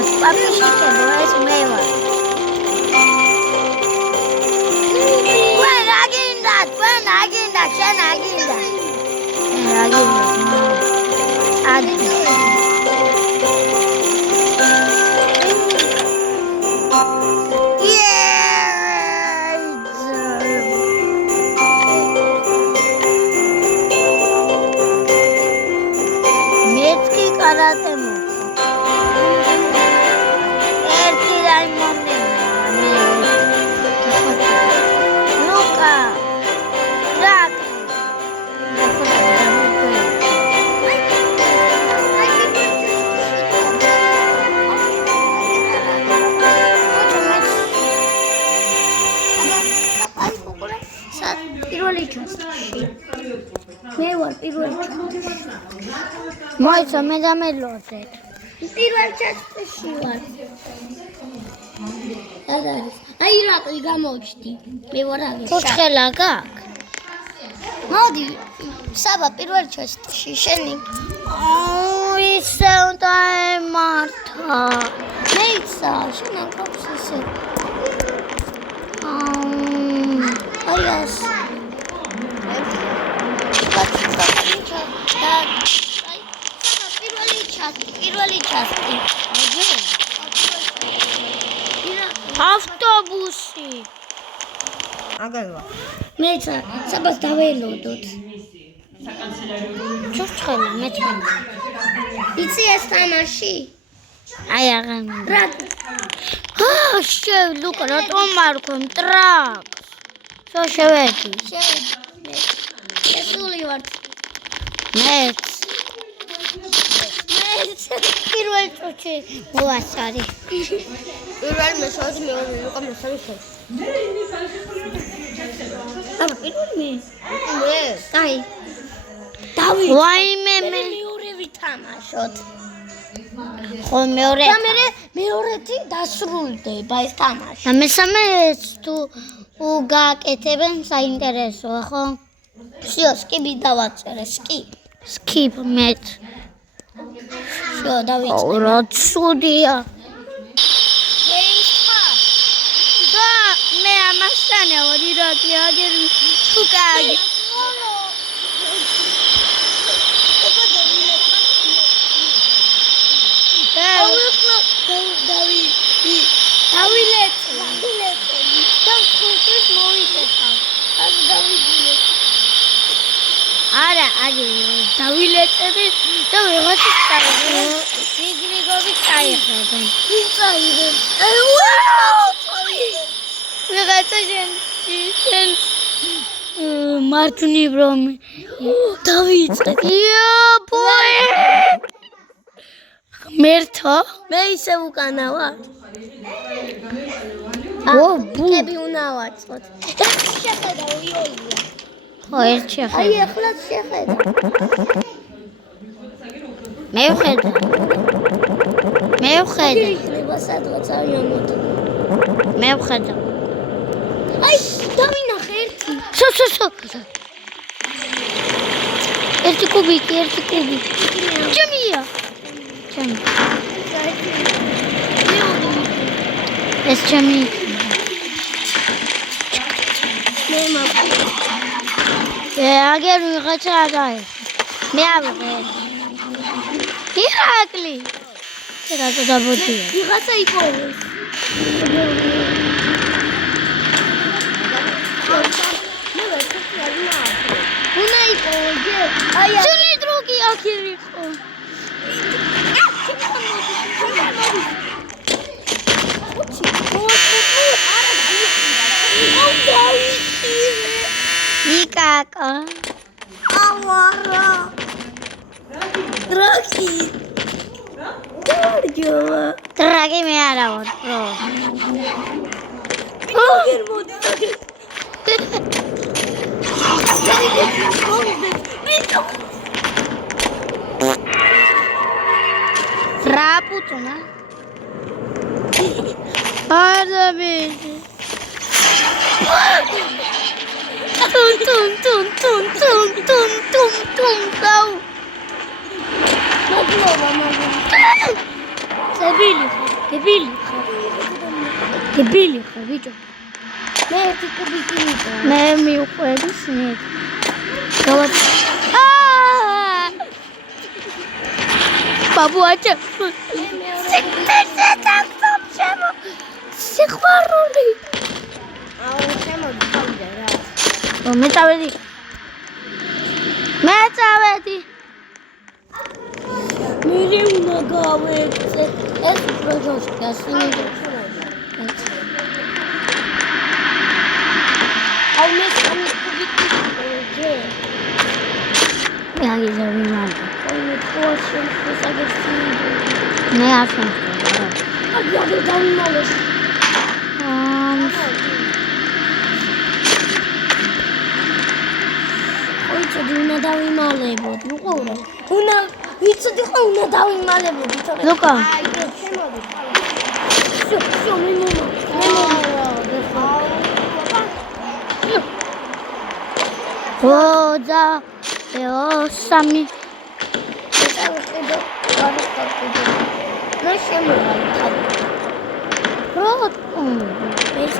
Papišikebo, es meva. Kwen aginda, shen aginda. Adi. Metki karate mo. Erti Raimonde. Luca. Jack. Moisa, me da melote. პირველ ჩასში ვარ. სად არის? აი რაკლი გამოჩდი. მე ვარ აღი. Kuchela gak. მოდი. საბა პირველ ჩასში შენი. Isე უნდა ემართა. მეიცა, შენ აკავს ისე. აი ას. პირველი ჩასტი. ავტობუსი. აგალვა. მეცა, საბას დაველოდოთ. Kuchela, metki. იცი ეს თამაში? Ai აღარ. რა Luca, ratom ar contract. So შევედი. ესული ვარ. მეც პირველ წუთში მოვასწარი. პირველ მესვადი მეორე ლუკა მესამე შენ. აბა პირველი მე. აი. დავი. ვაიმე მე მეორე ვითამაშოთ. ხო მეორე. და მეორეთი დასრულდება ეს თამაში. და მესამეც თუ გააკეთებენ საინტერესოა, ხო? всё, skip დავაწერე, skip. Skip მეც. всё, დავიწყე. რა ცუდია. და მე ამასთანე ორი როკლი აგერ უკაგი. არა, აგი დავილეწები და ვიღაცის წაიღე. გიგრიგოვი წაიღებენ. ვიღაცა შენ მართუნი ბრომი დავიწყე. იაბოე! მერტო? მე ისე უკანა ვარ. ბუ. კები უნდა ვაწყოთ. შეხედავ იოია. ხო, ერთ შეხედა. აი ახლა შეხედა. მე ვხედა. იქნება სადღაც ავიამოდი. მე ვხედა. აი დავინახე ერთი. სო. ერთი კუბიკი. ჩემია. ჩემი. ეს ჩემი. მე მაქვს. აგერ ვიღაცა აგაი. მე ავიღე. ირაკლი. რა დაბოდია. ვიღაცა იპოვეს. მე ვერ ხსნა. უნდა იპოვე. აი ძული დროგი აქირიყო. Იკაკო. ამარა. დროგი. გორჯოვა. დროგი მე არა ვარ, პრო. აგერ მოდი. Рапутуна. Арабиში. Тун. Дау. მადლობა. Цებილი. დებილი ხარ ბიჭო მე ერთი კუბიკი მიყო მე მიუყვები სნექ ბაბუაჩა სიყვარული მე წავედი მე უნდა გავეცე ეს პროჟოშკა სინი აი მე სამი კუბიკი ვიყო მე აგიზები მანდ აი მე ხواشენ შესაძლებელი მე არ შემიძლია აი დავიმალეს უნდა დავიმალებოდ, უყურე. ვიცოდი ხო უნდა დავიმალებოდი, თორე. ლუკა. აი, შემოდი. შო, მე ოძა, სამი. მე შემოვიდა. რატომ? ეს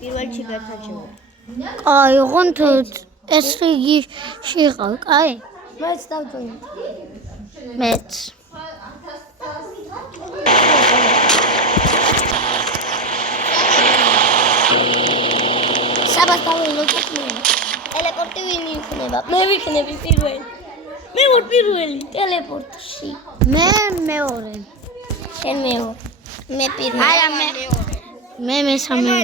პირველში გასაჩევი. აი, ხონთ ეს რიგი შეიყავ, კაი? მეც დავწუნე. მეც. საბას დაველოდე. ტელეპორტი ვინ იქნება? მე ვიქნები პირველი. მე ვარ პირველი ტელეპორტში. მე მეორე. შენ მეორე. მე პირველი. აი, მე მესამე.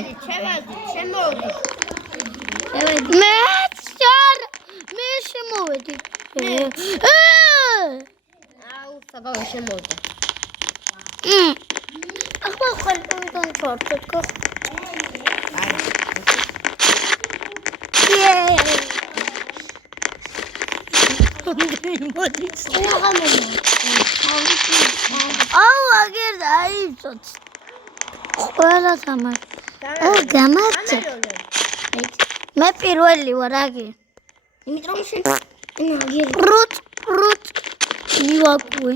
შემოვიდი. მე შემოვედი. აუ, საბავ შემოვიდა. ახლა ხალხთან ჩართო. აუ, აგერ დაიწოც. ყველა სამარ. გამარჯვე. მე პირველი ვარ აგერ. იმიტომ შენ ნაგერი. პრუტ მივაკვე.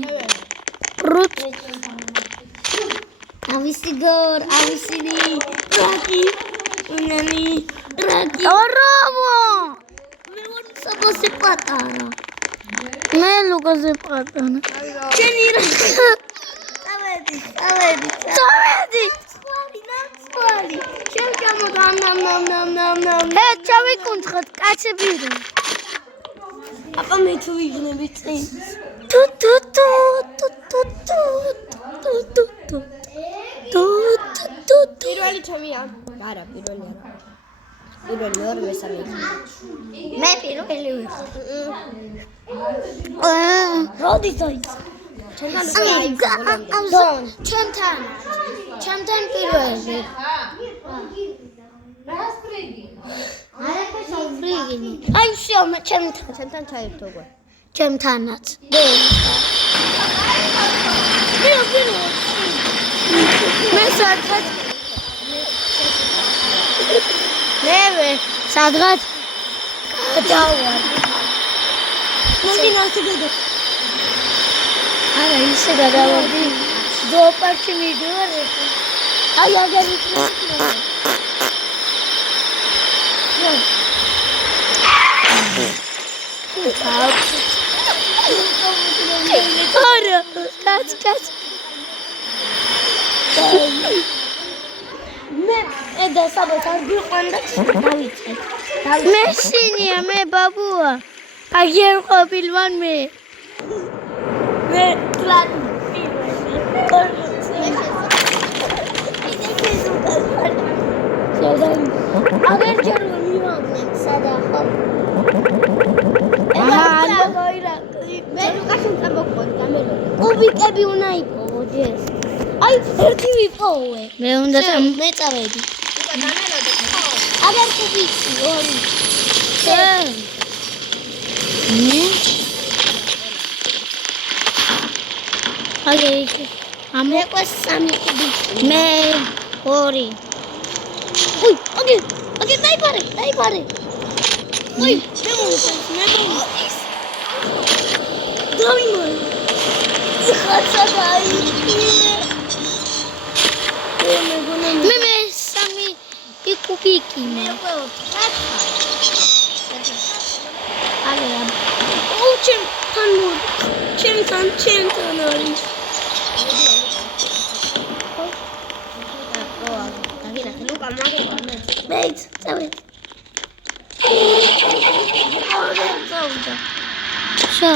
პრუტ ავისიგორ, ავისინი, ტრაკი, უნანი, ტრაკი. ორომო. მე ვარ საბოსი პატარა. მე ლუკაზე პატარა. შენი რა? წავედი. სვალი. შენ ჰე, ჩავიკუნთხოთ კაცები რომ. აბა მე თუ ვიგნები წინ. თუ. პირველი ჩემია. არა, პირველი არა. პირველი, მეორე, მესამე. მე პირველი ვიხარ. როდი დაიც? ჩემთან პირველი. ფრიგი. აი შო მე ჩემთან ჩაერთო უკვე. ჩემთანაც. მე სადღაც სადღაც გადავარ. არა ისე გადავარდი. ზოოპარკში მიდივარ. აი აგერ არა, კაც. მე ედა საბოთარ გიყვანდა დავიწე. მე სინია, მე ბაბუა. აგერ ყოფილვან მე. მე ტრაკი. აგერ ჯერ მივაგნებ სადახო. მე ლუკაში წამოყვე, გამელოდი. კუბიკები უნდა იპოვოდეს. აი ერთი ვიპოვე. მე უნდა მე წავედი. გამელოდი. აგერ კუბიკი ორი. აგერ მე ყავს სამი კუბიკი. მე ორი. უი, აგერ დაიბარე. უი, მე მომწონს. დავიმალე. ხა რაცა გაიწირე. მე მესამე იკუბიკი. მე უკვე 4 აგერა. ჩემთან არის. მეც წავედი. შო.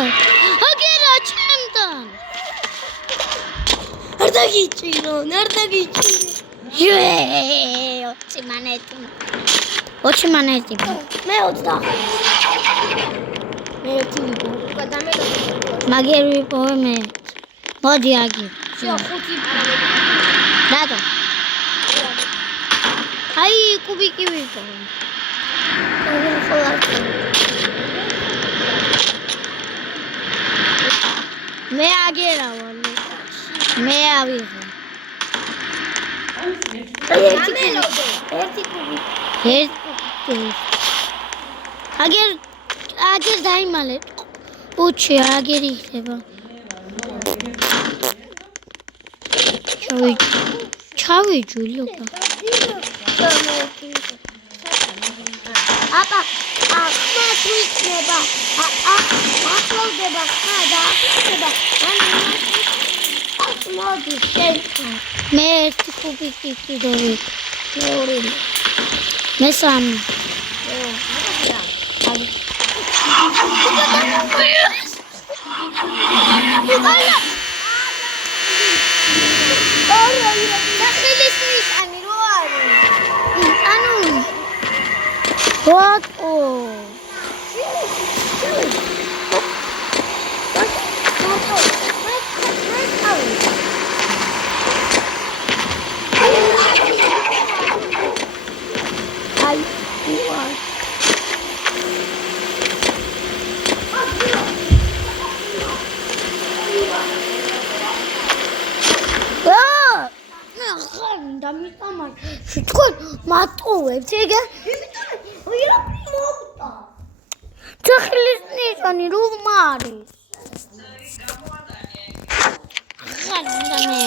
აგერა ჩემთან. არ დაგიჭირო. ოჩი მანეთი. მე 20. მე 1 ვიყო. უკვე დამედო. მაგერ ვიპოვე მე. მოდი აგერ. შო 5 რატო? აი კუბიკი ვიპოვე. აგერ ხოლმე. მე აგერავარ. მე ავიღე. ერთი კუბი. აგერ დაიმალე. უჩი აგერი ხდება. ჩავიჯვი ლუკა. აბა, ახლა თუ იქნება. ახლოვდება ხა და ახლა მოდი, შეიძლება. მე ერთი კუბიკი კიდე ვიყ. მეორე. მე სამი. სახელის ნიშანი რო არის? ანუ ვატო თქვენ მატყუებთ ეგ? სახელის ნიშანი რომ არის. ხან და მე